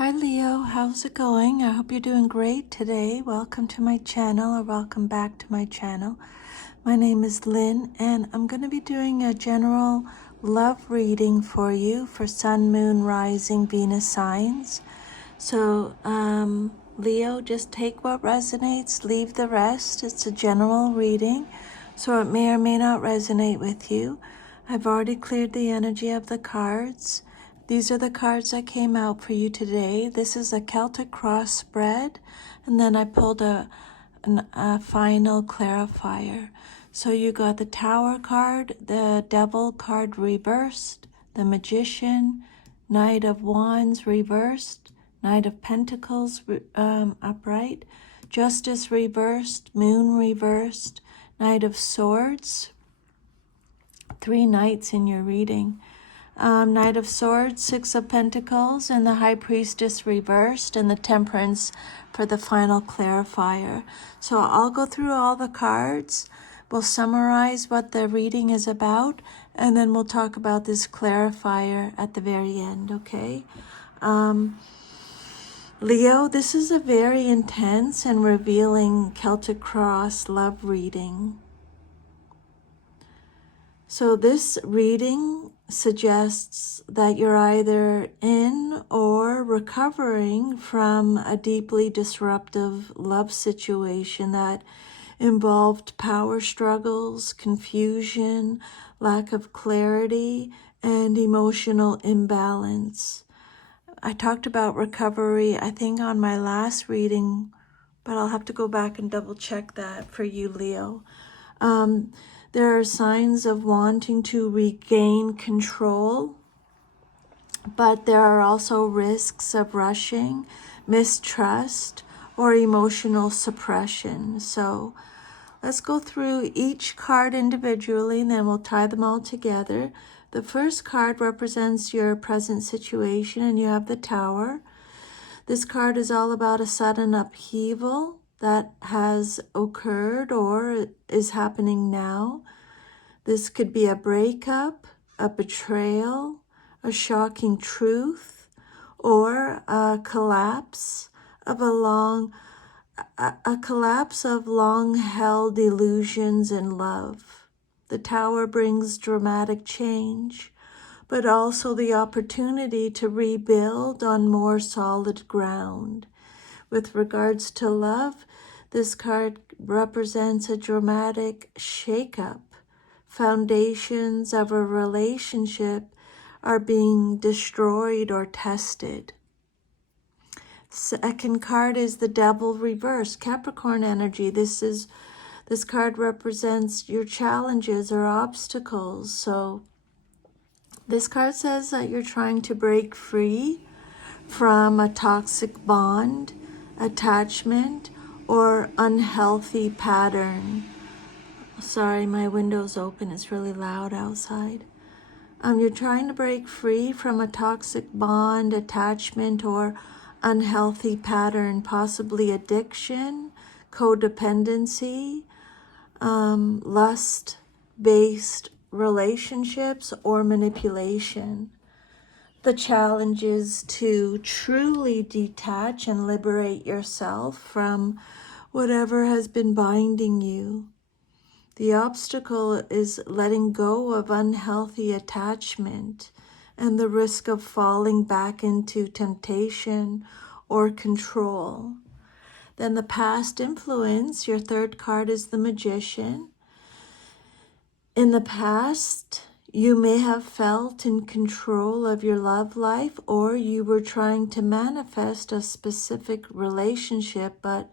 Hi Leo, how's it going? I hope you're doing great today. Welcome to my channel, or welcome back to my channel. My name is Lynn, and I'm going to be doing a general love reading for you for Sun, Moon, Rising, Venus signs. So, Leo, just take what resonates, leave the rest. It's a general reading, so it may or may not resonate with you. I've already cleared the energy of the cards. These are the cards that came out for you today. This is a Celtic cross spread, and then I pulled a final clarifier. So you got the Tower card, the Devil card reversed, the Magician, Knight of Wands reversed, Knight of Pentacles upright, Justice reversed, Moon reversed, Knight of Swords. 3 knights in your reading. Knight of Swords, Six of Pentacles, and the High Priestess reversed, and the Temperance for the final clarifier. So I'll go through all the cards. We'll summarize what the reading is about, and then we'll talk about this clarifier at the very end, okay? Leo, this is a very intense and revealing Celtic cross love reading. So this reading suggests that you're either in or recovering from a deeply disruptive love situation that involved power struggles, confusion, lack of clarity, and emotional imbalance. I talked about recovery, I think, on my last reading, but I'll have to go back and double check that for you, Leo. There are signs of wanting to regain control, but there are also risks of rushing, mistrust, or emotional suppression. So let's go through each card individually, and then we'll tie them all together. The first card represents your present situation, and you have the Tower. This card is all about a sudden upheaval that has occurred or is happening now. This could be a breakup, a betrayal, a shocking truth, or a collapse of long-held illusions in love. The Tower brings dramatic change, but also the opportunity to rebuild on more solid ground. With regards to love, this card represents a dramatic shakeup. Foundations of a relationship are being destroyed or tested. Second card is the Devil reversed, Capricorn energy. This card represents your challenges or obstacles. So this card says that you're trying to break free from a toxic bond, attachment, or unhealthy pattern. Sorry, my window's open. It's really loud outside. You're trying to break free from a toxic bond, attachment, or unhealthy pattern, possibly addiction, codependency, lust-based relationships, or manipulation. The challenge is to truly detach and liberate yourself from whatever has been binding you. The obstacle is letting go of unhealthy attachment and the risk of falling back into temptation or control. Then the past influence, your third card is the Magician. In the past, you may have felt in control of your love life, or you were trying to manifest a specific relationship, but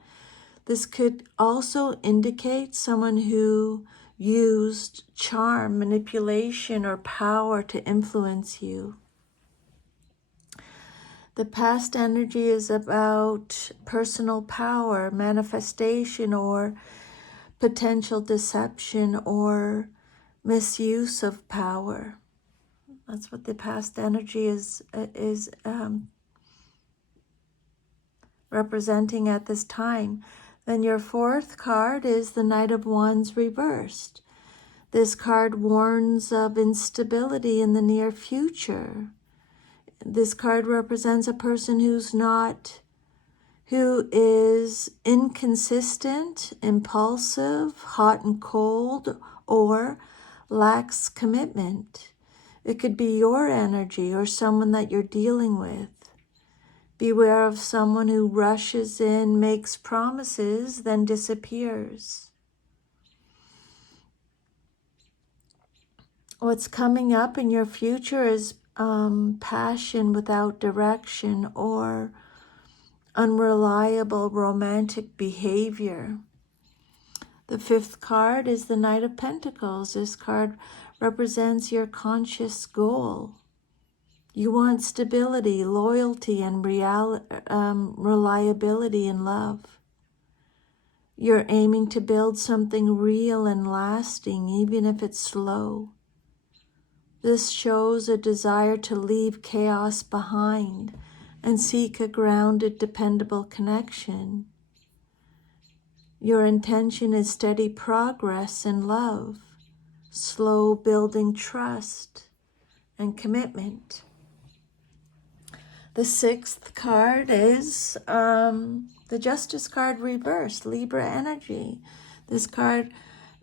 this could also indicate someone who used charm, manipulation, or power to influence you. The past energy is about personal power, manifestation, or potential deception or misuse of power. That's what the past energy is representing at this time. Then your fourth card is the Knight of Wands reversed. This card warns of instability in the near future. This card represents a person who is inconsistent, impulsive, hot and cold, or lacks commitment. It could be your energy or someone that you're dealing with. Beware of someone who rushes in, makes promises, then disappears. What's coming up in your future is passion without direction or unreliable romantic behavior. The fifth card is the Knight of Pentacles. This card represents your conscious goal. You want stability, loyalty, and reliability in love. You're aiming to build something real and lasting, even if it's slow. This shows a desire to leave chaos behind and seek a grounded, dependable connection. Your intention is steady progress in love, slow building trust and commitment. The sixth card is the Justice card reversed, Libra energy. This card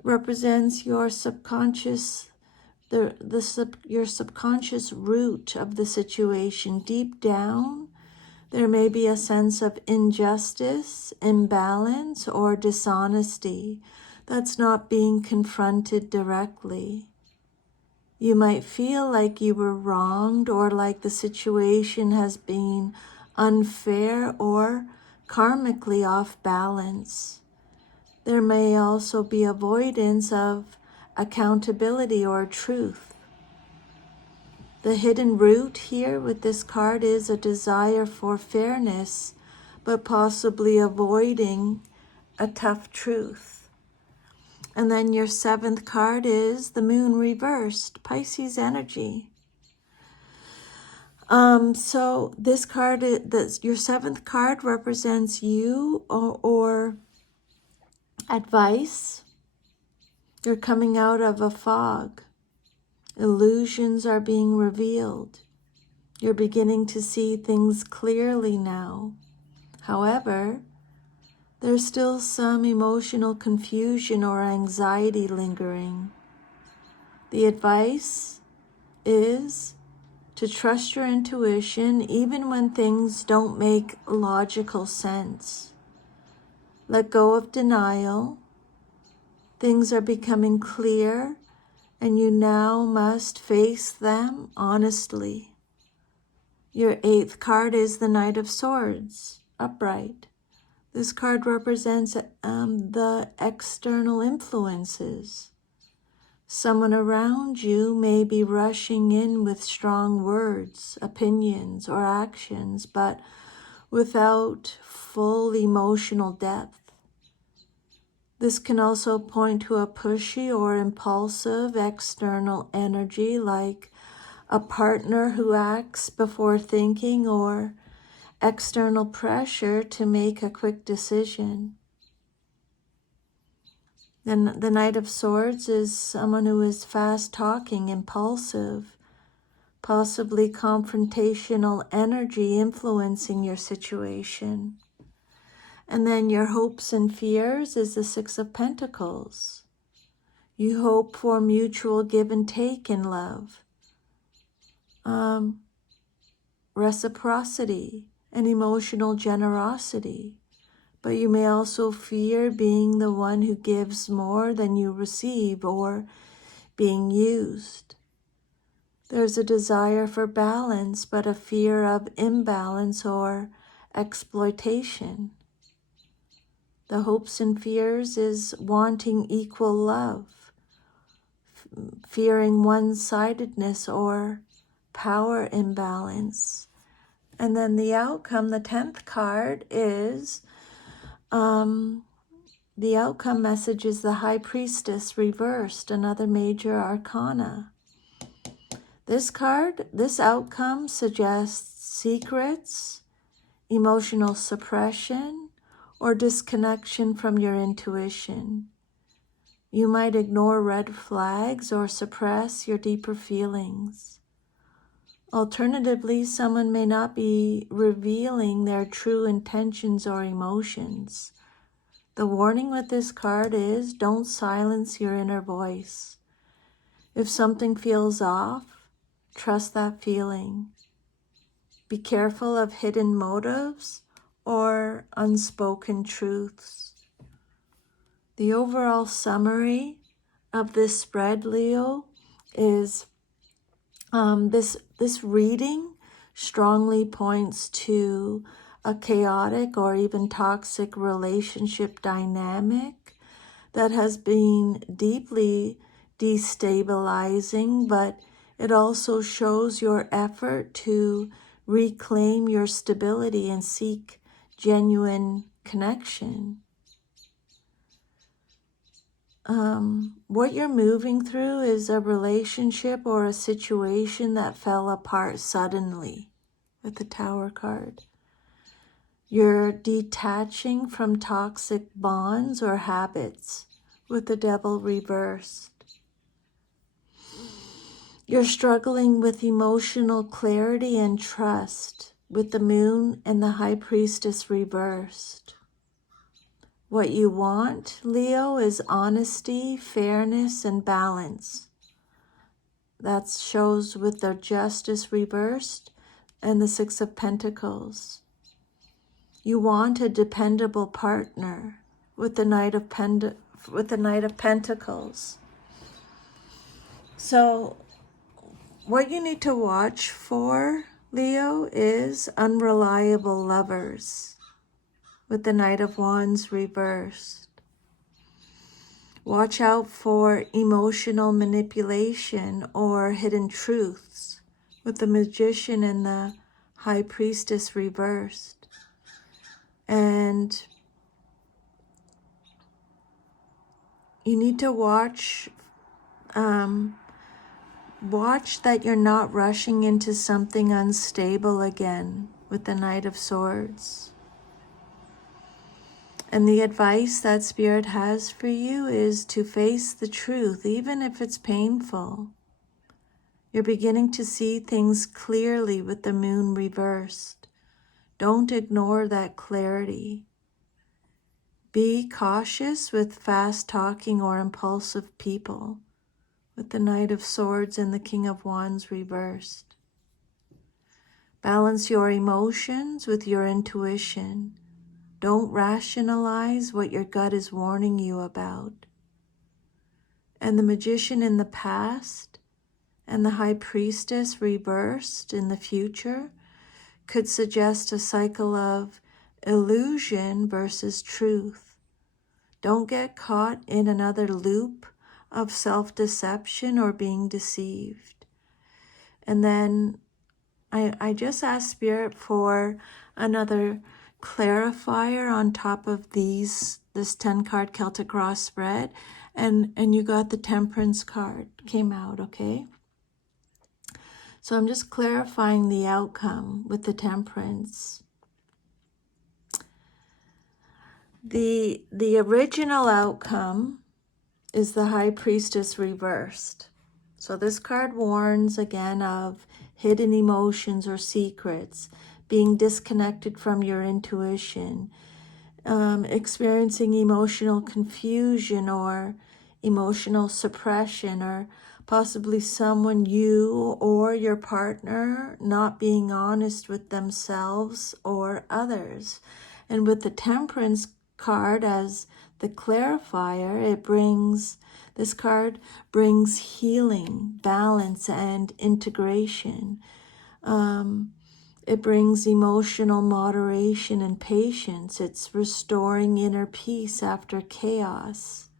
represents your subconscious, your subconscious root of the situation. Deep down, there may be a sense of injustice, imbalance, or dishonesty that's not being confronted directly. You might feel like you were wronged or like the situation has been unfair or karmically off balance. There may also be avoidance of accountability or truth. The hidden root here with this card is a desire for fairness, but possibly avoiding a tough truth. And then your seventh card is the Moon reversed, Pisces energy. So this card, your seventh card represents you or advice. You're coming out of a fog. Illusions are being revealed. You're beginning to see things clearly now. However, there's still some emotional confusion or anxiety lingering. The advice is to trust your intuition even when things don't make logical sense. Let go of denial. Things are becoming clear, and you now must face them honestly. Your eighth card is the Knight of Swords, upright. This card represents the external influences. Someone around you may be rushing in with strong words, opinions, or actions, but without full emotional depth. This can also point to a pushy or impulsive external energy, like a partner who acts before thinking, or external pressure to make a quick decision. Then the Knight of Swords is someone who is fast-talking, impulsive, possibly confrontational energy influencing your situation. And then your hopes and fears is the Six of Pentacles. You hope for mutual give and take in love, reciprocity, and emotional generosity. But you may also fear being the one who gives more than you receive or being used. There's a desire for balance, but a fear of imbalance or exploitation. The hopes and fears is wanting equal love, fearing one-sidedness or power imbalance. And then the outcome, the 10th card, is the outcome message is the High Priestess reversed, another major arcana. This card, this outcome suggests secrets, emotional suppression, or disconnection from your intuition. You might ignore red flags or suppress your deeper feelings. Alternatively, someone may not be revealing their true intentions or emotions. The warning with this card is don't silence your inner voice. If something feels off, trust that feeling. Be careful of hidden motives or unspoken truths. The overall summary of this spread, Leo, is this reading strongly points to a chaotic or even toxic relationship dynamic that has been deeply destabilizing, but it also shows your effort to reclaim your stability and seek genuine connection. What you're moving through is a relationship or a situation that fell apart suddenly with the Tower card. You're detaching from toxic bonds or habits with the Devil reversed. You're struggling with emotional clarity and trust with the Moon and the High Priestess reversed. What you want, Leo, is honesty, fairness, and balance. That shows with the Justice reversed and the Six of Pentacles. You want a dependable partner with the Knight of Pentacles. So what you need to watch for, Leo, is unreliable lovers with the Knight of Wands reversed. Watch out for emotional manipulation or hidden truths with the Magician and the High Priestess reversed. And you need to watch that you're not rushing into something unstable again with the Knight of Swords. And the advice that Spirit has for you is to face the truth, even if it's painful. You're beginning to see things clearly with the Moon reversed. Don't ignore that clarity. Be cautious with fast-talking or impulsive people with the Knight of Swords and the King of Wands reversed. Balance your emotions with your intuition. Don't rationalize what your gut is warning you about. And the Magician in the past and the High Priestess reversed in the future could suggest a cycle of illusion versus truth. Don't get caught in another loop of self-deception or being deceived. And then I just asked Spirit for another clarifier on top of this 10-card Celtic Cross spread, and you got the Temperance card came out, okay? So I'm just clarifying the outcome with the Temperance. The original outcome is the High Priestess reversed. So this card warns again of hidden emotions or secrets, being disconnected from your intuition, experiencing emotional confusion or emotional suppression, or possibly someone, you or your partner, not being honest with themselves or others. And with the Temperance card as the clarifier, this card brings healing, balance, and integration. It brings emotional moderation and patience. It's restoring inner peace after chaos.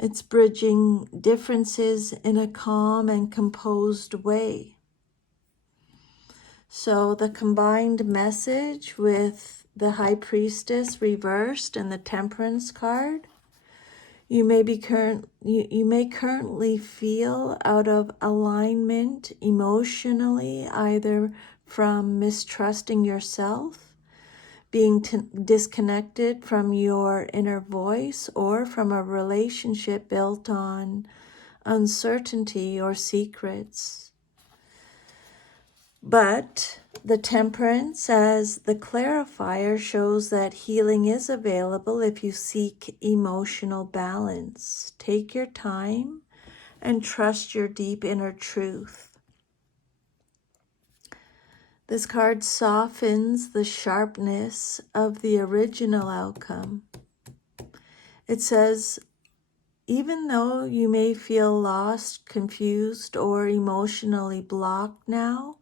It's bridging differences in a calm and composed way. So the combined message with the High Priestess reversed and the Temperance card, you may currently feel out of alignment emotionally, either from mistrusting yourself, being disconnected from your inner voice, or from a relationship built on uncertainty or secrets. But the Temperance as the clarifier shows that healing is available if you seek emotional balance. Take your time and trust your deep inner truth. This card softens the sharpness of the original outcome. It says, even though you may feel lost, confused, or emotionally blocked now,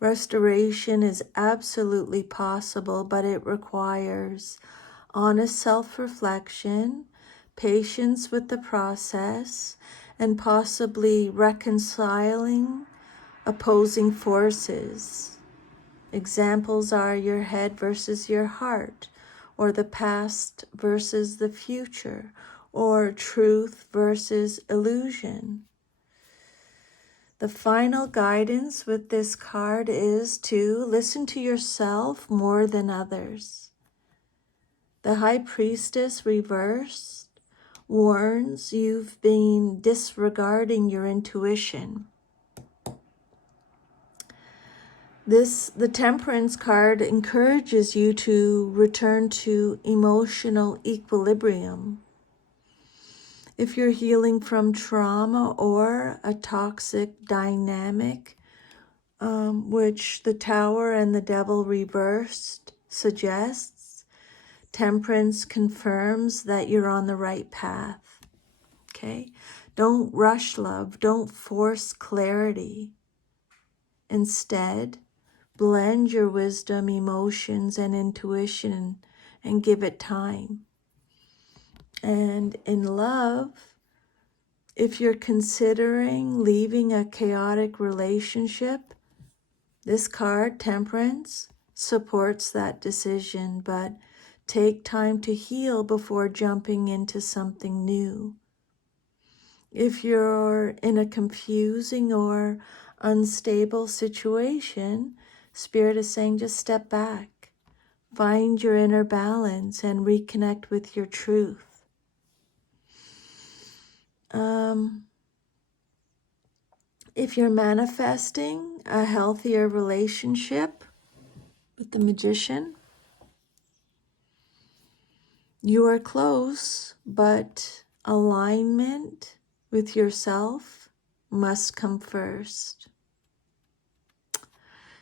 restoration is absolutely possible, but it requires honest self-reflection, patience with the process, and possibly reconciling opposing forces. Examples are your head versus your heart, or the past versus the future, or truth versus illusion. The final guidance with this card is to listen to yourself more than others. The High Priestess reversed warns you've been disregarding your intuition. The Temperance card encourages you to return to emotional equilibrium. If you're healing from trauma or a toxic dynamic, which the Tower and the Devil reversed suggests, Temperance confirms that you're on the right path. Okay? Don't rush love. Don't force clarity. Instead, blend your wisdom, emotions, and intuition and give it time. And in love, if you're considering leaving a chaotic relationship, this card, Temperance, supports that decision, but take time to heal before jumping into something new. If you're in a confusing or unstable situation, Spirit is saying just step back, find your inner balance, and reconnect with your truth. If you're manifesting a healthier relationship with the Magician, you are close, but alignment with yourself must come first.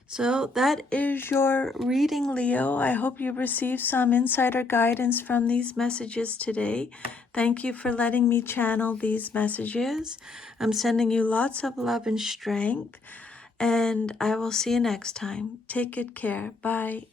So that is your reading, Leo. I hope you received some insider guidance from these messages today. Thank you for letting me channel these messages. I'm sending you lots of love and strength, and I will see you next time. Take good care. Bye.